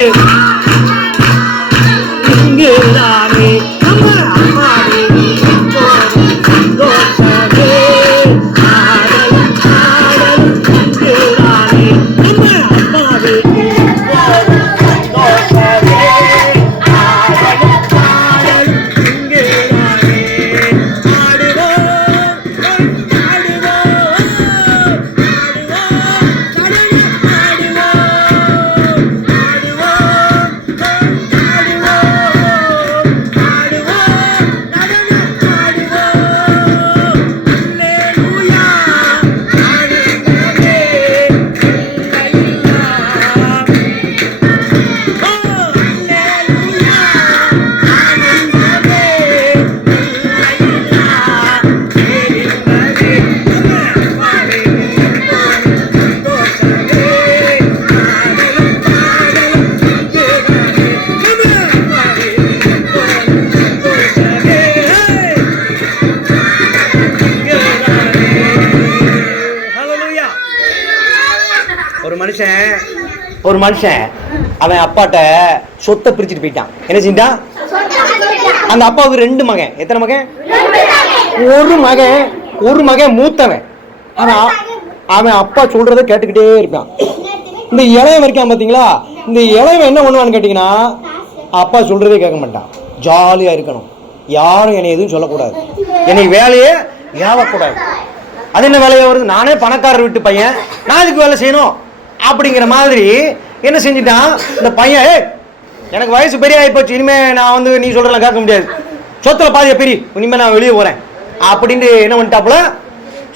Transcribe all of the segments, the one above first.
இங்குதானே மனுஷன் அவன் அப்பாட்ட சொத்தை பிரிச்சுட்டு போயிட்டான். என்ன செஞ்சான் அந்த அப்பாவுக்கு ரெண்டு மகன். எத்தனை மகன்? ஒரு மகன். ஒரு மகன் மூத்தவன். ஆனா அவன் அப்பா சொல்றதை கேட்டுக்கிட்டே இருப்பான் இந்த இளையவன் இருக்கான் பாத்தீங்களா? இந்த இளையவன் என்ன பண்ணுவான்னு கேட்டிங்கன்னா அப்பா சொல்றதே கேட்க மாட்டான். ஜாலியா இருக்கணும். யாரும் என்னை எதுவும் சொல்லக்கூடாது. என்னை வேலையே ஏவக்கூடாது. அது என்ன வேலையா வருது? நானே பணக்காரர் விட்டு பையன். நான் இதுக்கு வேலை செய்யணும்? அப்படிங்கிற மாதிரி என்ன செஞ்சிட்டான்? இந்த பையன் ஏ எனக்கு வயசு பெரிய ஆகிப்போச்சு இனிமே நான் வந்து நீ சொல்றதெல்லாம் கேட்க முடியாது. சொத்துல பாதியை பிரி இனிமே நான் வெளியே போறேன். அப்படின்ட்டு என்ன பண்ணிட்டாப்புல?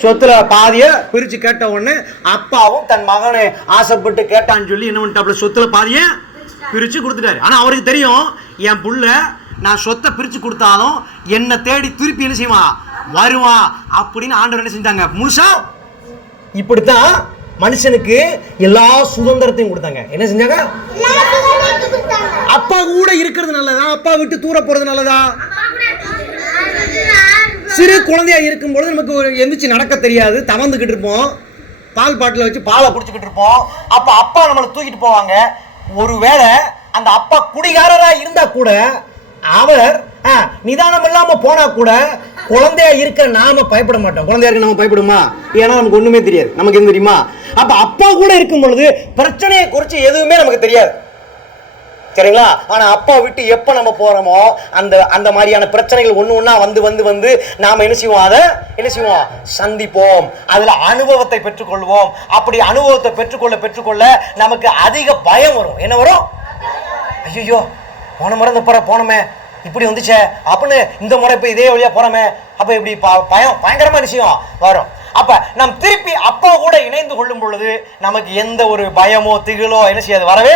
சொத்துல பாதியை பிரிச்சு கேட்ட உடனே அப்பாவும் தன் மகனை ஆசைப்பட்டு கேட்டான்னு சொல்லி என்ன பண்ணிட்டாப்புல? சொத்துல பாதியை பிரிச்சு கொடுத்துட்டாரு. ஆனா அவருக்கு தெரியும் என் புள்ள நான் சொத்தை பிரிச்சு கொடுத்தாலும் என்னை தேடி திருப்பி என்ன செய்வான்? வருவான் அப்படின்னு ஆண்டவர் என்ன செஞ்சாங்க? முழுசா? இப்படித்தான் மனுஷனுக்கு எல்லா சுதந்திரத்தையும் கொடுத்தாங்க. என்ன செஞ்சாங்க? அப்பா கூட இருக்கிறது நல்லதா? அப்பா விட்டு தூர போறது நல்லதா? சிறு குழந்தையா இருக்கும் பொழுது நமக்கு ஒரு எந்திரிச்சு நடக்க தெரியாது. தவந்துக்கிட்டு இருப்போம். பால் பாட்டில் வச்சு பாலை குடிச்சுக்கிட்டு இருப்போம். அப்ப அப்பா நம்மளை தூக்கிட்டு போவாங்க. ஒருவேளை அந்த அப்பா குடிகாரராக இருந்தா கூட அவர் ஆ, நிதானம் இல்லாம போனா கூட குழந்தையா இருக்க நாம பயப்பட மாட்டோம். குழந்தையா இருக்க நாம பயப்படுமா? ஏன்னா நமக்கு ஒண்ணுமே தெரியாது. நமக்கு என்ன தெரியுமா? அப்ப அப்பா கூட இருக்கும் பொழுது பிரச்சனையை குறித்து எதுவுமே நமக்கு தெரியாது. சரிங்களா? ஆனா அப்பா விட்டு எப்ப நம்ம போறோமோ அந்த அந்த மாதிரியான பிரச்சனைகள் ஒண்ணு ஒன்றா வந்து வந்து வந்து நாம என்ன செய்வோம்? அதை என்ன செய்வோம்? சந்திப்போம். அதுல அனுபவத்தை பெற்றுக்கொள்வோம். அப்படி அனுபவத்தை பெற்றுக்கொள்ள பெற்றுக்கொள்ள நமக்கு அதிக பயம் வரும். என்ன வரும்? ஐயோ போன முறை இந்த போனமே போனோமே. இப்படி வந்துச்சே. அப்படின்னு இந்த முறை இப்போ இதே வழியா போறோமே. அப்ப இப்படி பயம் பயங்கரமான விஷயம் வரும். அப்ப நம் திருப்பி அப்பா கூட இணைந்து கொள்ளும் பொழுது நமக்கு எந்த ஒரு பயமோ திகிலோ என்ன செய்யாது? வரவே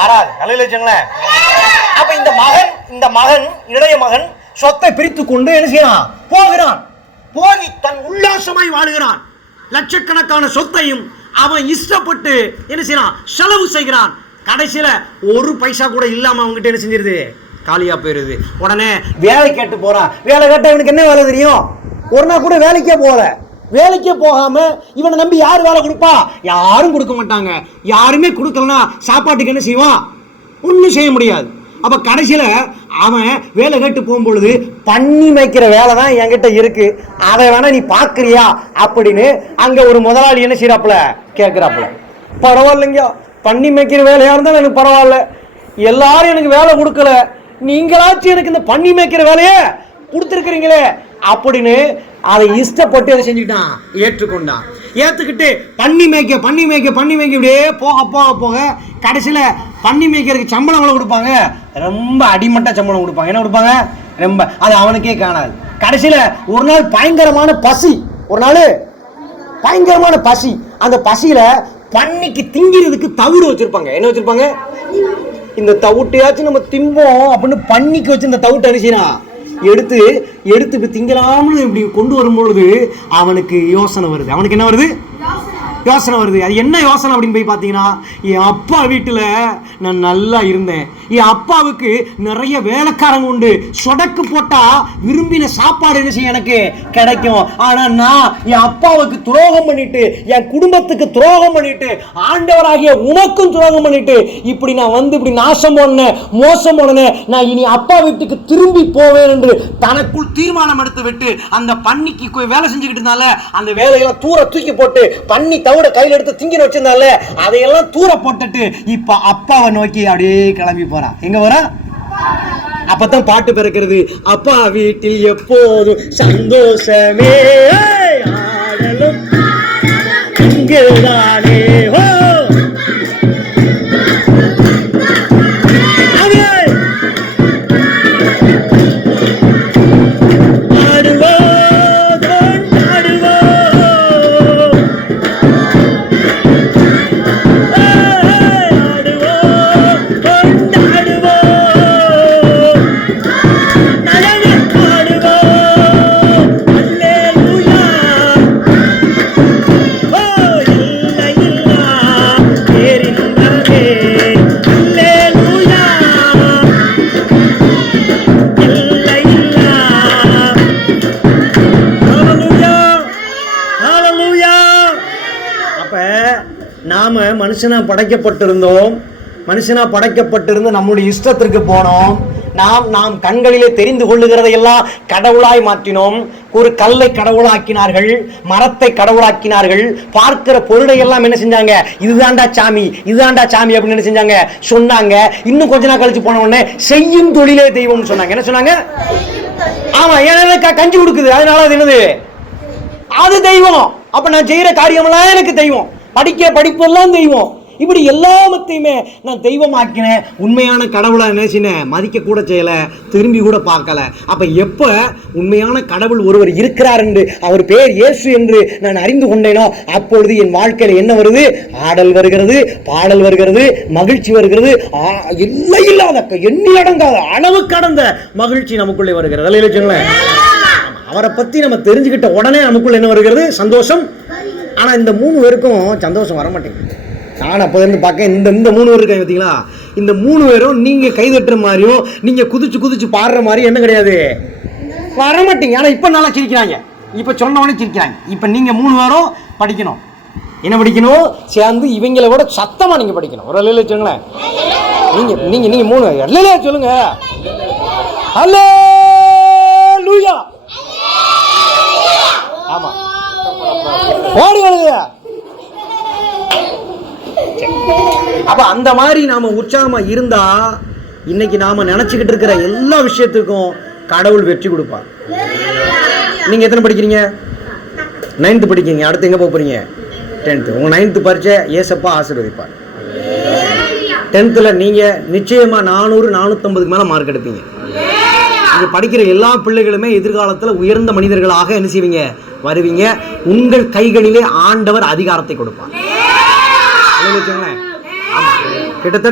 வராது. நல்ல வச்சுங்களேன் அப்ப இந்த மகன் இந்த மகன் இளைய மகன் சொத்தை பிரித்து கொண்டு என்ன செய்யறான்? போகிறான். போய் தன் உல்லாசமாய் வாழுகிறான். லட்சக்கணக்கான சொத்தையும் அவன் இஷ்டப்பட்டு என்ன செய்யறான்? செலவு செய்கிறான். கடைசியில ஒரு பைசா கூட இல்லாம அவங்ககிட்ட என்ன செஞ்சிருது? காலியாக போயிடுது உடனே வேலை கேட்டு போகிறான் வேலை கேட்டால் இவனுக்கு என்ன வேலை தெரியும்? ஒரு நாள் கூட வேலைக்கே போகல. வேலைக்கே போகாம இவனை நம்பி யார் வேலை கொடுப்பா? யாரும் கொடுக்க மாட்டாங்க. யாருமே கொடுக்கலனா சாப்பாட்டுக்கு என்ன செய்வான்? ஒன்றும் செய்ய முடியாது. அப்போ கடைசியில் அவன் வேலை கேட்டு போகும்பொழுது பண்ணி மேய்க்கிற வேலை தான் என்கிட்ட இருக்கு. அதை வேணா நீ பார்க்குறியா? அப்படின்னு அங்கே ஒரு முதலாளி என்ன செய்யறாப்புல கேட்குறாப்புல பரவாயில்லைங்க பண்ணி மேய்க்கிற வேலையாக இருந்தாலும் எனக்கு பரவாயில்ல. எல்லாரும் எனக்கு வேலை கொடுக்கல. நீங்களாச்சும் எனக்கு இந்த பண்ணி மேய்க்கிற வேலையை கொடுத்துருக்கிறீங்களே அப்படின்னு அதை இஷ்டப்பட்டு அதை செஞ்சுக்கிட்டான்? ஏற்றுக்கொண்டான். ஏற்றுக்கிட்டு பண்ணி மேய்க்க பண்ணி மேய்க்க பண்ணி மேய்க்க இப்படியே போக போக போக கடைசியில் பண்ணி மேய்க்கிறதுக்கு சம்பளம் எவ்வளோ கொடுப்பாங்க? ரொம்ப அடிமட்ட சம்பளம் கொடுப்பாங்க. என்ன கொடுப்பாங்க? ரொம்ப அது அவனுக்கே காணாது. கடைசியில் ஒரு நாள் பயங்கரமான பசி. ஒரு நாள் பயங்கரமான பசி. அந்த பசியில் பண்ணிக்கு திங்கிறதுக்கு தவிடு வச்சுருப்பாங்க. என்ன வச்சுருப்பாங்க? இந்த தவிட்டையாச்சும் நம்ம திம்போம் அப்படின்னு பண்ணிக்கு வச்சு இந்த தவிட்டு அரிசினா எடுத்து எடுத்து இப்படி திங்கலாம்னு இப்படி கொண்டு வரும்பொழுது அவனுக்கு யோசனை வருது. அவனுக்கு என்ன வருது? யோசனை வருது. அது என்ன யோசனை அப்படின்னு போய் பார்த்தீங்கன்னா என் அப்பா வீட்டில் நான் நல்லா இருந்தேன். என் அப்பாவுக்கு நிறைய வேலைக்காரங்க உண்டு. சொடக்கு போட்டா விரும்பின சாப்பாடு என்ன செய்ய எனக்கு? கிடைக்கும். ஆனா நான் என் அப்பாவுக்கு துரோகம் பண்ணிட்டு என் குடும்பத்துக்கு துரோகம் பண்ணிட்டு ஆண்டவராகிய உனக்கும் துரோகம் பண்ணிட்டு இப்படி நான் வந்து இப்படி நாசம் போனேன் மோசம் போனேன் நான் இனி அப்பா வீட்டுக்கு திரும்பி போவேன் என்று தனக்குள் தீர்மானம் எடுத்து விட்டு அந்த பன்னிக்கு வேலை செஞ்சுக்கிட்டு இருந்தால அந்த வேலையெல்லாம் தூர தூக்கி போட்டு பன்னி தவிட கையில் எடுத்து திங்கின வச்சிருந்தால அதையெல்லாம் தூர போட்டுட்டு இப்ப அப்பாவை நோக்கி அப்படியே கிளம்பி போறான் எங்க வரா அப்பதான் பாட்டு பிறக்கிறது. அப்பா வீட்டில் எப்போதும் சந்தோஷமே. ஆடலும் இங்கேதான். நாம மனுஷனா படைக்கப்பட்டிருந்தோம். மனுஷனா படைக்கப்பட்டிருந்து நம்முடைய இஷ்டத்திற்கு போனோம். நாம் நாம் கண்களிலே தெரிந்து கொள்ளுகிறதையெல்லாம் கடவுளாய் மாற்றினோம். ஒரு கல்லை கடவுளாக்கினார்கள் மரத்தை கடவுளாக்கினார்கள். பார்க்கிற பொருளை எல்லாம் என்ன செஞ்சாங்க? இதுதான்டா சாமி இதுதான்டா சாமி அப்படின்னு என்ன செஞ்சாங்க? சொன்னாங்க. இன்னும் கொஞ்ச நாள் கழிச்சு போன உடனே செய்யும் தொழிலே தெய்வம்னு சொன்னாங்க. என்ன சொன்னாங்க? ஆமா ஏன்னா கஞ்சி கொடுக்குது அதனால அது என்னது? அது தெய்வம். அப்ப நான் செய்யற காரியமெல்லாம் எனக்கு தெய்வம். படிக்க படிப்பெல்லாம் தெய்வம். இப்படி எல்லாமத்தையுமே நான் தெய்வமாக்கினேன் உண்மையான கடவுளை நினைச்சினேன் மதிக்க கூட செய்யல திரும்பி கூட பார்க்கல. அப்ப எப்ப உண்மையான கடவுள் ஒருவர் இருக்கிறார் என்று அவர் பேர் இயேசு என்று நான் அறிந்து கொண்டேனோ அப்பொழுது என் வாழ்க்கையில என்ன வருது? ஆடல் வருகிறது பாடல் வருகிறது மகிழ்ச்சி வருகிறது. எல்லை இல்லாத எண்ணி அடங்காத அளவு கடந்த மகிழ்ச்சி நமக்குள்ளே வருகிறது. அல்ல வச்சுங்களேன் அவரை பத்தி நம்ம தெரிஞ்சுக்கிட்ட உடனே நமக்குள்ள என்ன வருகிறது? சந்தோஷம் ஆனால் இந்த மூணு பேருக்கும் சந்தோஷம் வர மாட்டேங்குது நான் அப்போ இருந்து பார்க்க இந்த இந்த மூணு பேர் இருக்காங்க பார்த்தீங்களா இந்த மூணு பேரும் நீங்கள் கை தட்டுற மாதிரியும் நீங்கள் குதிச்சு குதிச்சு பாடுற மாதிரியும் என்ன கிடையாது. வர மாட்டீங்க ஆனால் இப்போ நல்லா சிரிக்கிறாங்க. இப்போ சொன்னவனே சிரிக்கிறாங்க. இப்போ நீங்கள் மூணு பேரும் படிக்கணும். என்ன படிக்கணும்? சேர்ந்து இவங்களை விட சத்தமாக நீங்கள் படிக்கணும். ஒரு இல்லையில வச்சுங்களேன் நீங்கள் நீங்கள் நீங்கள் மூணு. இல்லையா சொல்லுங்கள் ஹலோ லூயா ஆமா ஓடி அப்ப அந்த மாதிரி நாம உற்சாகமா இருந்தா இன்னைக்கு நாம நினைச்சுக்கிட்டு இருக்கிற எல்லா விஷயத்துக்கும் கடவுள் வெற்றி கொடுப்பார். நீங்க எத்தனை படிக்கிறீங்க? நைன்த்து படிக்கிறீங்க. அடுத்து எங்க போறீங்க? டென்த்து உங்க நைன்த்து பரிச்சை ஏசப்பா ஆசீர்வதிப்பார். டென்த்தில் நீங்க நிச்சயமா நானூறு நானூற்றம்பதுக்கு மேலே மார்க் எடுப்பீங்க. நீங்கள் படிக்கிற எல்லா பிள்ளைகளுமே எதிர்காலத்துல உயர்ந்த மனிதர்களாக என்ன செய்வீங்க? வருவீங்க. உங்கள் கைகளிலே ஆண்டவர் அதிகாரத்தை கொடுப்பார். கிட்டத்தட்ட